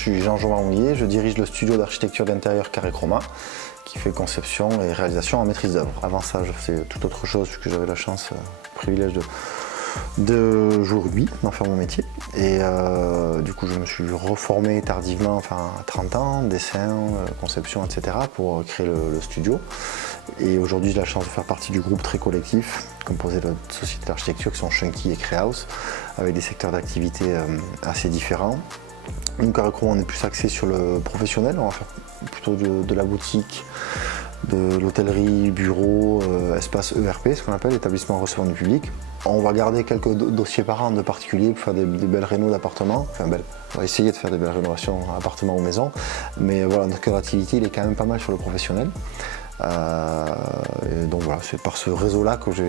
je suis Jean-Jean Marmouillet, je dirige le studio d'architecture d'intérieur Carré Chroma qui fait conception et réalisation en maîtrise d'œuvre. Avant ça, je faisais toute autre chose puisque j'avais la chance, le privilège de jouer au rugby, d'en faire mon métier. Et du coup, je me suis reformé tardivement, enfin à 30 ans, dessin, conception, etc. pour créer le studio. Et aujourd'hui, j'ai la chance de faire partie du groupe très collectif, composé de sociétés d'architecture qui sont Chunky et Créaus, avec des secteurs d'activité assez différents. Nous, Carré Chroma, on est plus axé sur le professionnel, on va faire plutôt de la boutique, de l'hôtellerie, bureau, espace ERP, ce qu'on appelle établissement recevant du public. On va garder quelques dossiers par an de particuliers pour faire des belles rénos d'appartements. Enfin, on va essayer de faire des belles rénovations appartements ou maisons, mais voilà, notre cœur d'activité il est quand même pas mal sur le professionnel. Et donc voilà, c'est par ce réseau-là que j'ai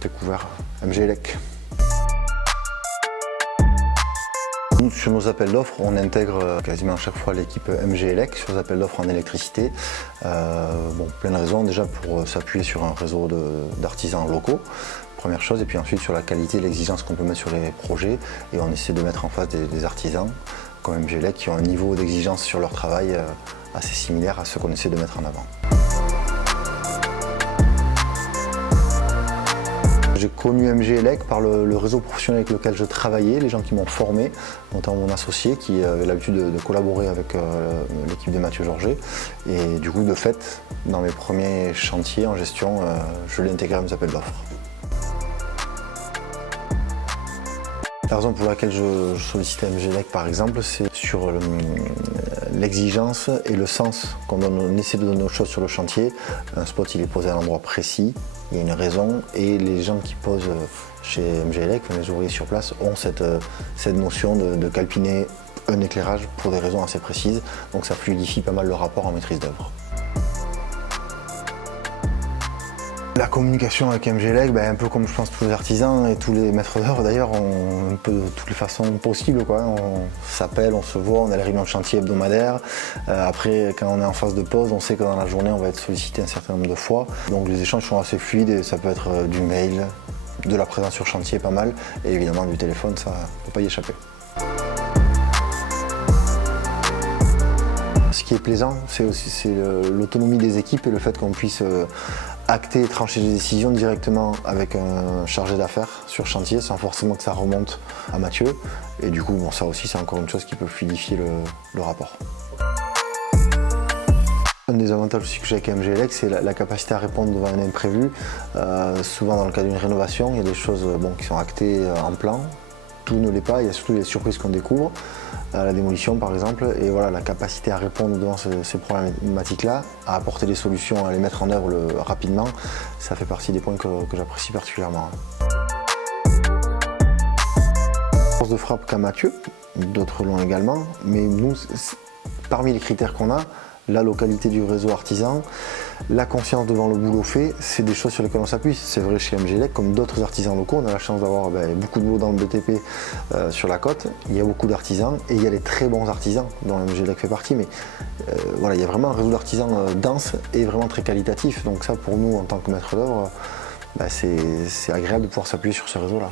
découvert MG Elec. Nous, sur nos appels d'offres, on intègre quasiment à chaque fois l'équipe MG Elec sur les appels d'offres en électricité. Plein de raisons, déjà pour s'appuyer sur un réseau d'artisans locaux, première chose, et puis ensuite sur la qualité et l'exigence qu'on peut mettre sur les projets, et on essaie de mettre en face des artisans comme MG Elec qui ont un niveau d'exigence sur leur travail assez similaire à ce qu'on essaie de mettre en avant. J'ai connu MG Elec par le réseau professionnel avec lequel je travaillais, les gens qui m'ont formé, notamment mon associé qui avait l'habitude de collaborer avec l'équipe de Mathieu Georget. Et du coup, de fait, dans mes premiers chantiers en gestion, je l'ai intégré à mes appels d'offres. La raison pour laquelle je sollicitais MG Elec par exemple, c'est sur l'exigence et le sens qu'on donne. On essaie de donner aux choses sur le chantier. Un spot il est posé à un endroit précis, il y a une raison, et les gens qui posent chez MG Elec, les ouvriers sur place, ont cette notion de calpiner un éclairage pour des raisons assez précises, donc ça fluidifie pas mal le rapport en maîtrise d'œuvre. La communication avec MG Elec, un peu comme je pense tous les artisans et tous les maîtres d'œuvre d'ailleurs, un peu de toutes les façons possibles, quoi. On s'appelle, on se voit, on a les réunions de chantier hebdomadaires. Après, quand on est en phase de pause, on sait que dans la journée, on va être sollicité un certain nombre de fois. Donc les échanges sont assez fluides et ça peut être du mail, de la présence sur chantier pas mal, et évidemment du téléphone, ça ne peut pas y échapper. Ce qui est plaisant, c'est l'autonomie des équipes et le fait qu'on puisse acter et trancher des décisions directement avec un chargé d'affaires sur chantier sans forcément que ça remonte à Mathieu. Et du coup, ça aussi, c'est encore une chose qui peut fluidifier le rapport. Un des avantages aussi que j'ai avec MG Elec, c'est la capacité à répondre devant un imprévu. Souvent, dans le cas d'une rénovation, il y a des choses qui sont actées en plan. Tout ne l'est pas, il y a surtout des surprises qu'on découvre, à la démolition par exemple, et voilà, la capacité à répondre devant ces problématiques-là, à apporter des solutions, à les mettre en œuvre rapidement, ça fait partie des points que j'apprécie particulièrement. Force de frappe qu'a Mathieu, d'autres l'ont également, mais nous, parmi les critères qu'on a, la localité du réseau artisan, la confiance devant le boulot fait, c'est des choses sur lesquelles on s'appuie. C'est vrai chez MG Elec, comme d'autres artisans locaux, on a la chance d'avoir beaucoup de boulot dans le BTP sur la côte. Il y a beaucoup d'artisans et il y a des très bons artisans dont MG Elec fait partie, mais voilà, il y a vraiment un réseau d'artisans dense et vraiment très qualitatif. Donc ça, pour nous, en tant que maître d'œuvre, c'est agréable de pouvoir s'appuyer sur ce réseau-là.